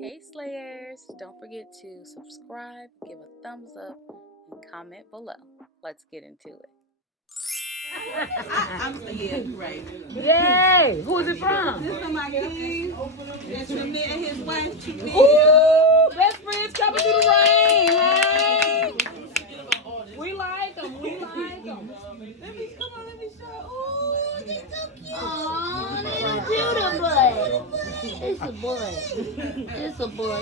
Hey Slayers, don't forget to subscribe, give a thumbs up, and comment below. Let's get into it. Right. Yay! Who is it from? This is my king. That's from there and his wife. Ooh, best friends coming through the rain. Hey, we like them. We like them. Let me show. Ooh, they're so cute. Aww, little beautiful. It's a boy. It's a boy.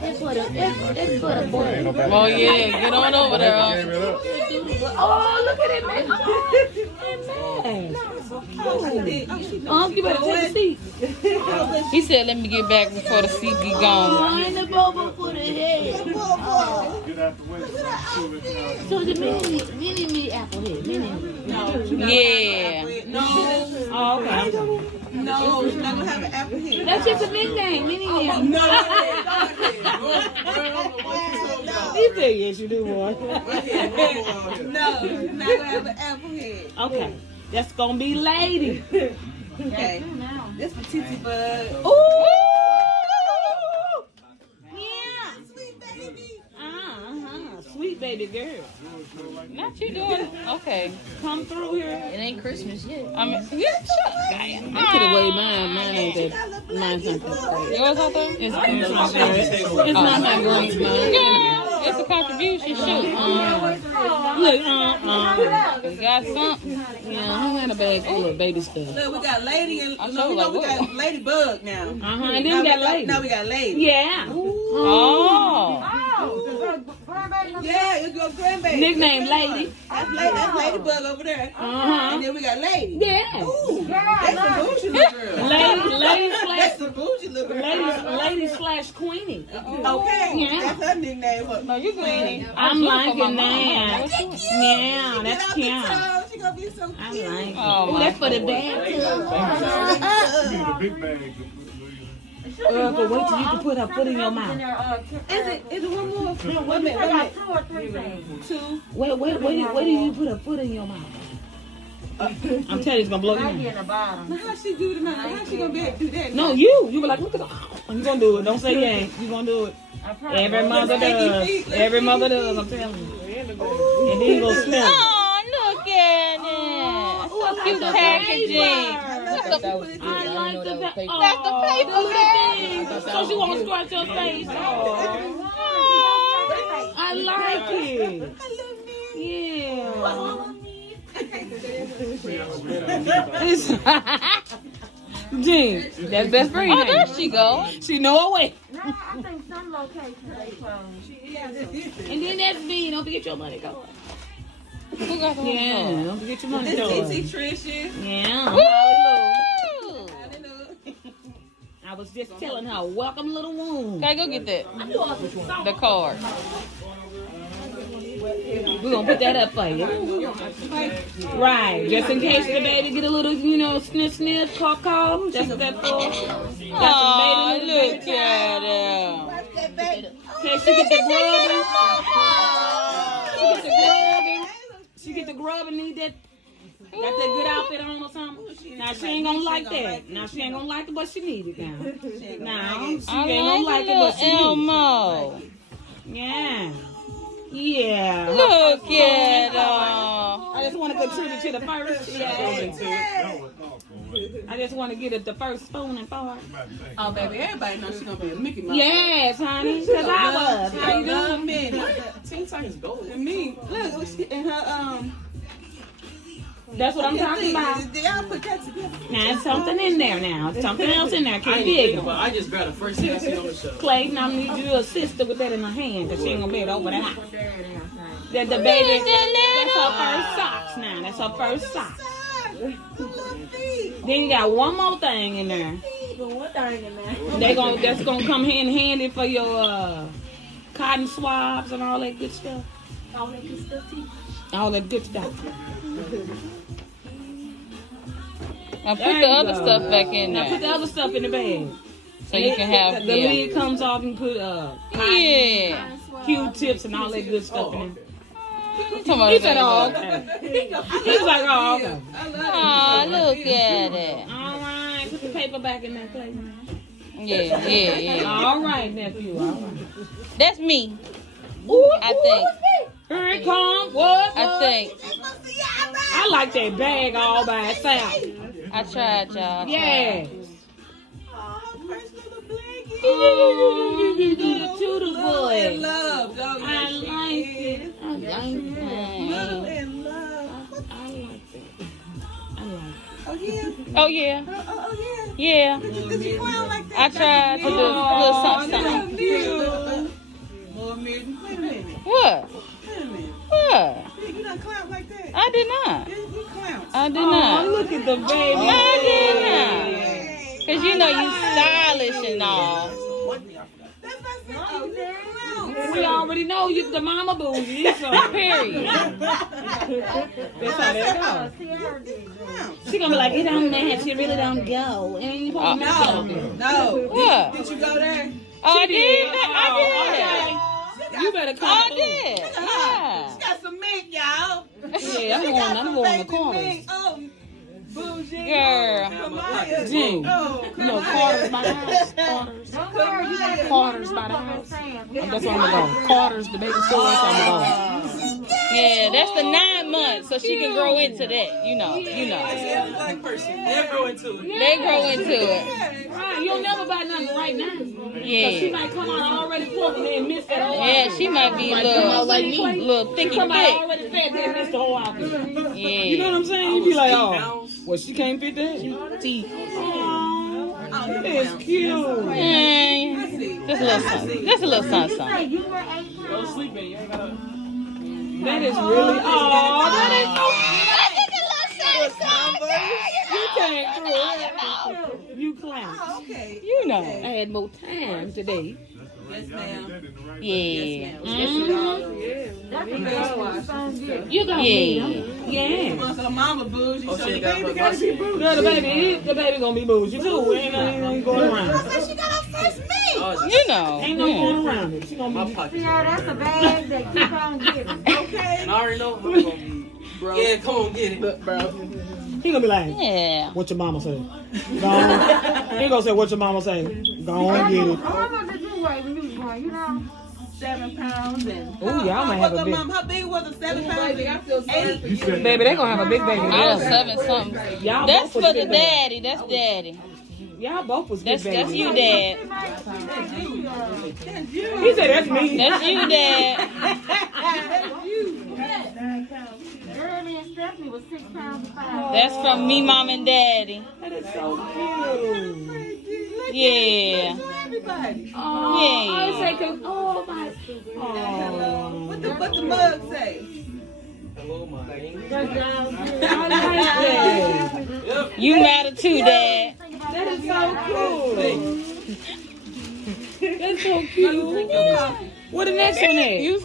It's for the boy. Oh yeah, get on over there. Oh, look at it, man. You better take a seat. He said, "Let me get back before the seat be gone." Find the bubble for the head. So the mini apple head. Yeah. No. Oh, okay. No, she's not gonna have an apple head. That's just a nickname. Mini apple. No. He said, yes, you do, boy. No, she's not gonna have an apple head. Okay. That's going to be lady. Okay. This for Titi Bud. Ooh! Yeah. Sweet baby. Sweet baby girl. Not you doing it. Okay. Come through here. It ain't Christmas yet. I mean, yeah, shut up, guy. I could have waited mine. Mine ain't that. Mine's not that great. Yours out there? It's not my green mine. Girl, it's a contribution. Shoot. Look, You got something? yeah, I had a bag full of baby stuff. Look, we got lady and I no, sure we know like we got ladybug now. And then we got lady. Now we got lady. Yeah. Oh. Yeah, it's your grandbaby. Nickname lady. That's ladybug over there. And then we got lady. Yeah. Ooh, that's the bougie little girl. That's the bougie little girl. Lady / Queenie. Okay, Yeah. that's her nickname. No, you good. I'm liking that. Yeah, that's Get cute. out the toe. She gonna be so I cute. like it. Oh, Oh, that's for the bag too. But wait till you can put her foot in your mouth. Is it one more? No, wait a minute. 2 or 3 things. 2. Wait till you put her foot in your mouth. I'm telling you, it's gonna blow you. Now how she do it? How she gonna be able to do that? No, you be like, look at that. You gonna do it. Don't say you ain't. You gonna do it. Every mother does. Every mother does, I'm telling you. And then you go smell it. Oh, look at it. So cute packaging. I like the paper. That's the paper bag. So she won't scratch your face. Oh, I like it. Yeah. Jean, that's best friend. Oh, there she go. She know her way. I think some locations they close. And then that's me. Don't forget your money card. Who got the Yeah, don't forget your money This card. Titi Trisha. Yeah. Woo! I was just telling her, welcome little wound. Okay, go get that. The card. We're going to put that up for you. Right. Just in case the baby get a little, sniff, cough. That's what that's for. Oh, look at him. Okay, she get the grubbing. She get the grubbing, need that. Got that good outfit on or something? Now she ain't gonna like that. Now she ain't gonna like it, but she need it now. Now she ain't gonna like it, but she need Elmo. it. Yeah. Yeah. Look at him. I just want to contribute to the first. I just want to get it the first spoon and part. Oh, baby, everybody knows she's gonna be a Mickey Mouse. Yes, honey. Because I was. How you doing? Teen Titans gold. And me, look, in her That's what I'm talking about. Y'all put that together. Now, it's something in there now. It's something else in there. Can't dig it. I just grabbed the first thing I see on the show. Clayton, I need you to assist her with that in her hand because she ain't going to be able to open that. That the baby, that's her first socks now. That's her first socks. Then you got one more thing in there. That's gonna come in handy for your cotton swabs and all that good stuff. All that good stuff. Now put the other stuff back in Now put the there. other stuff in the bag. So you can have, the lid comes off and put yeah. Q-tips and all that good stuff in there. You talking about He said, "Oh, that? okay." He was like, "Oh, okay." Oh, look at it. All right, put the paper back in that place. Yeah. All right, nephew. All right. That's me. Ooh, I think. Here it comes. What? I think. I like that bag all by itself. I tried, y'all. Yeah. Oh, Little Tudor boy. love, dog. I like it. I like Mm. Love and love. I like it. I like it. Oh yeah. Oh, yeah. Oh yeah. Yeah. Did you clown like that? I tried to do a little something. More Mary. Wait a minute. What? Wait a minute. What? You done clown like that? I did not. You clown. I did Oh, not. look at the baby. I did not. Because you know you stylish and all. That's not oh, you clown. We already know you the mama bougie. So. Period. That's how that goes. She gonna be like, it don't match. It really don't go. And you supposed to match it. No. What? Did you go there? Oh, I She did. did. I Okay. You better did. come. Oh, I did. Yeah. She got some mink, y'all. Yeah, I'm going the corners. Oh, bougie. Girl. Kamaya. Dang. Oh, You know, Carter's by the house. Carter's by the house. That's where I'm gonna go. Carter's the baby store. That's where I'm gonna go. Yeah, that's the 9 months, so she can grow into that. You know. Every black person, they grow into it. They grow into it. Right, you'll never buy nothing right now. Cause she Yeah. might come out already plugged and then miss that whole Yeah, outfit. she might be a little thicky Come out thick. already fat, then miss the whole outfit. You know what Yeah. I'm saying? You be like, oh, well, she can't fit that. Oh, it's cute. Mm, just a little something. Just a little something. Go sleep in. You ain't gotta. That is really, oh, that is so you came through. You clown. okay. You know. I had more time today. Yes, ma'am. Yeah. You gonna need them. Yeah. Wants her mama bougie, Oh, so she the ain't got baby her gotta be bus. bougie. Girl, the baby gonna be bougie too. Ain't going around. So she got her first mink. Oh, You know. Ain't no going around it. She gonna my be. pocket. That's a bag that keep on giving. Okay. And I already know I'm gonna be. Bro. Yeah, come on, get it, bro. He gonna be like, Yeah. what your mama say? Go on. He gonna say, what your mama say? Go on and get it. How much did you weigh when you was born, you know? 7 pounds and. Ooh, y'all might have a big. How big was it? 7 pounds? 8. Baby, they gonna have a big baby. I was 7 something. Y'all That's both was for the big baby. daddy. That's daddy. Y'all both was big That's baby. you, dad. He said, that's me. That's you, dad. Jeremy and Stephanie was 6 pounds and 5. That's from me, mom, and daddy. That is so cute. Yeah. Everybody. Oh, I Yeah. say, oh my. Oh. What the mug say? Hello, my name. I like that. You matter too, dad. That is so cool. That's so cute. What the next one is? You,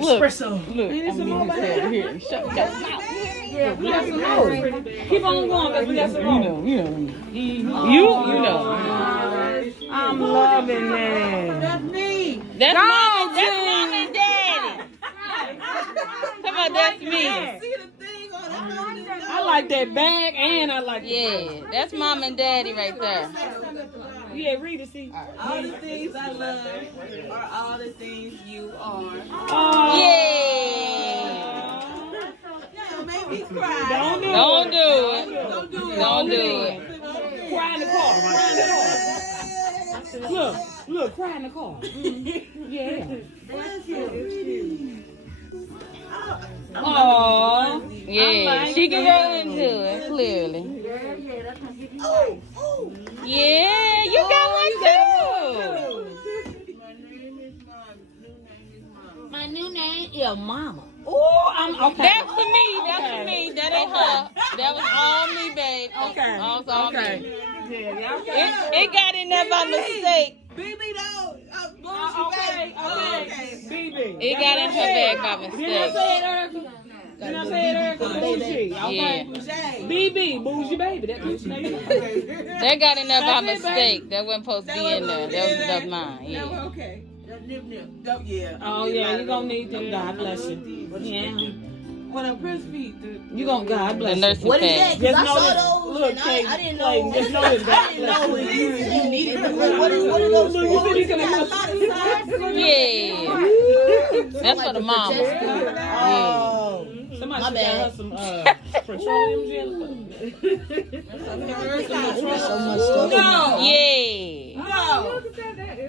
look. Look. Ain't it some more back there? Here, shut up. Yeah, we got some more. Keep on going, because we got some more. You know. I'm loving that. That's me. That's mom and daddy. Come on, that's me. See the thing on it? I like that bag, and I like Yeah, that's mom and daddy right there. Yeah, read it, see. All the things I love are all the things you are. Oh. Yeah. Y'all made me cry. Don't do Don't it. do it. Don't do it. Don't do it. Cry in the car. Cry in the car. Look, cry in the car. Yeah. Aww. Yeah, she can go into it, clearly. Yeah, you got one too. My new name is Mama. Oh, I'm okay. That's for me. That's for me. That ain't her. That was all me, babe. Okay. That was all Okay. me. Yeah, okay. It got in there by mistake. BB though. Okay. BB. It got in her bag by Didn't I mistake. say it, Erica? Didn't I say it, Erica? Bougie. Okay. Yeah. BB, bougie baby. That bitch name. That got in there by That's it, mistake. That wasn't supposed to be in there. That was mine. That was Yeah. okay. Yeah. Oh yeah, you gonna need them. God bless you. Yeah. When I'm crispy, You gonna God The bless you. nursing pad. Just know this. Look, Kate, I didn't Clayton, know. just know this. God I didn't know bless if you needed them. Yeah. That's for the mama. Yeah. Somebody should got her some petroleum gel. So much stuff. Yeah.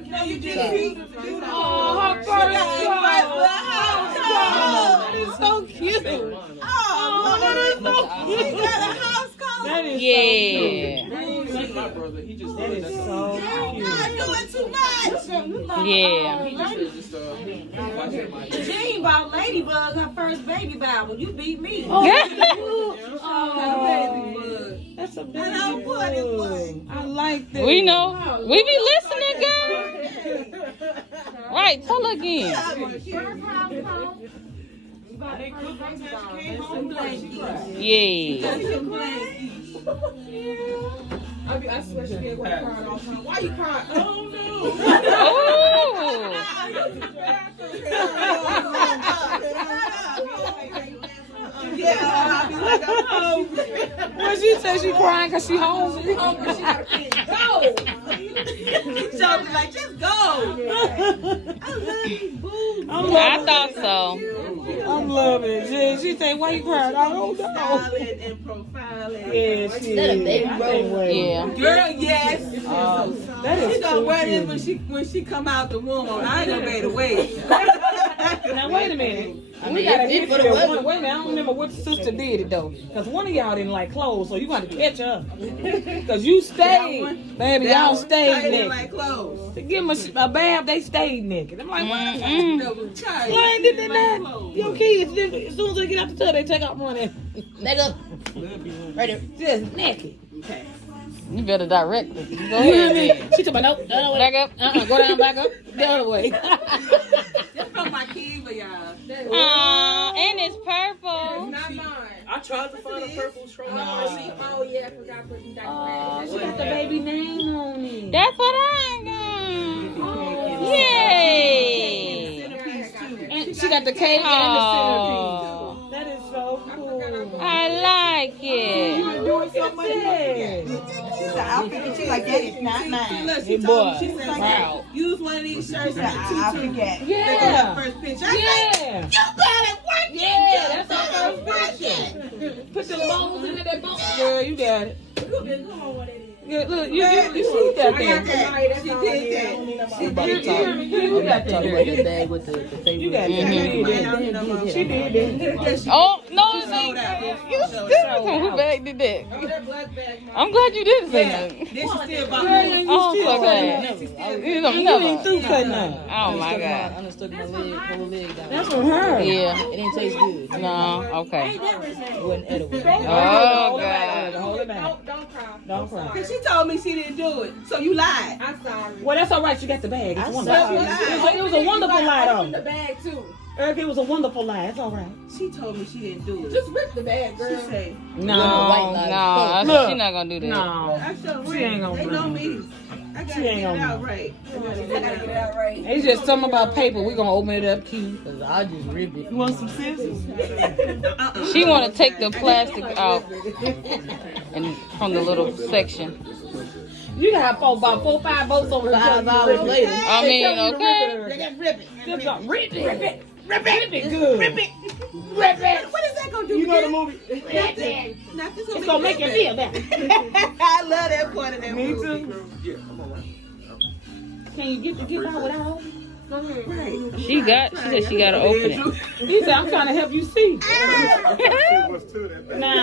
No, you didn't. Oh, her first that is so cute. That is Yeah. My brother, he just that is so cute. Yeah. Jean bought Ladybug her first baby Bible. You beat me. That's a baby boy. I like that. We know. We be listening, girl. Right, tell again. Yeah. I swear she get crying all the time. Why you crying? Oh no. When she said she crying because she hungry. She gotta finish. Go. She told me like, just go. I love these boobs. I thought so. I'm loving it. She said, why you crying? I don't know. Styling and profiling. Yeah, she That a is. baby I can't wait. Yeah. Girl, yes. That is She gonna so wear this cute. when she come out the womb. I ain't gonna be able to wait. Now wait a minute. I We mean, gotta it's get for to the that weather. one. Wait a minute, I don't remember which sister did it though. Cause one of y'all didn't like clothes, so you got to catch up. Cause you stayed, baby. Y'all stayed naked. naked. Like clothes. To give them a bath, they stayed naked. I'm like, why? Why did they not? Your kids, as soon as they get out the tub, they take out running. Back up. Right there. Just naked. Okay. You better direct it. Go ahead. She told me, nope, the other way. Back up. Go down, back up, the other way. That's from my Kiva, y'all. Aw, and it's purple. Not mine. I tried to find a purple straw. Oh yeah, I forgot to put some diaphragm. She got the baby name on it. That's what I got. Yay. And she got the cake and the centerpiece. Oh, That is so cool. I like it. You're doing so much. She like that is not mine. Look, Hey, she boy. told me, she said, Proud. use one of these shirts and I a tutu. forget. They got Yeah. the first picture. I Yeah. you better work it. Yeah, that's our first picture. Put your bones in that bones. Yeah, you got it. Yeah, look, you see that I thing. got that. She did that. She did that. You got that. Talking about that bag with the favorite. You got that. She did that. Oh, no, it ain't. Sold out. You still. Who bag did that? I'm glad you didn't say nothing. Then she still bought Girl, me. you Oh, I'm still so got glad. it. You don't You never. ain't through cutting up. Oh my I God. done stuck my whole leg down. That's from her. Yeah. It didn't taste good. No. Okay. It wasn't edible. Oh Hold it God. back. Hold it back. Don't cry. Don't cry. Because she told me she didn't do it. So you lied. I'm sorry. Well, that's all right. You got the bag. It's I wonderful. saw It was a wonderful lie, Open the though. bag too. Eric, it was a wonderful lie. It's all right. She told me she didn't do it. Just rip the bag, girl. She said, No, white lie. no, Look. she's not gonna do that. No. I showed She ain't gonna They do know it. me. I gotta She get ain't it gonna out do right. I gotta get it out right. It's just something about paper. We're going to open it up cute. Cause I just ripped it. You want some scissors? She wanna take the plastic out and from the little section. You got about 4 or 5 votes over here. $5 later. I mean, okay. Rip it. Rip it. Rip it. Rip it good. Rip it. Rip it. What is that gonna do? You know the movie? Nothing. It's going to make you feel better. I love that part of that Me movie. too. Can you get the gift out without opening? Right. She said she gotta open it. He said, I'm trying to help you see. Nah,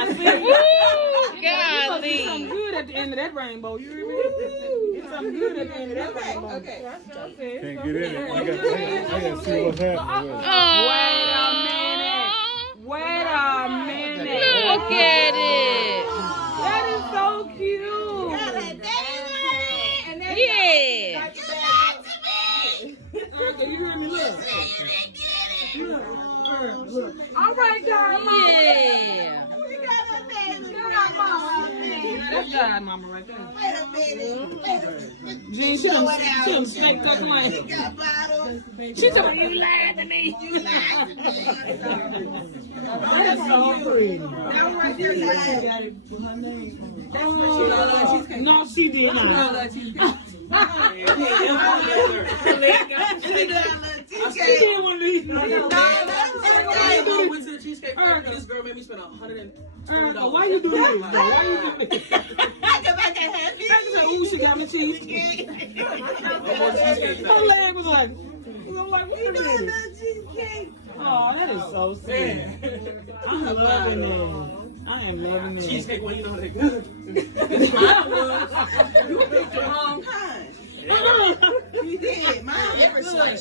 see? Woo, It's golly. something good at the end of that rainbow. You hear me? It's something good at the end of that rainbow. Okay. Can't get in it. I gotta see what's happening with it. Wait a minute. Look at it. That is so cute. Yeah. You hear me? Look. All right, guys. Yeah. That's God, mama, right there. Jean, she done snaked up my She told me, you lied to me. That's so pretty. That one right there, lied. No, she did not. did one of these. I went to the cheesecake factory. This girl made me spend $120. Why you doing this? Why you doing this? Because I got happy. Ooh, she got me cheesecake. Her leg was like, I'm like, what is this? Cheesecake. Oh, that is so sweet. I'm loving that. I am loving that. Cheesecake one, you know they good. You picked the wrong kind. You did. Mine was good.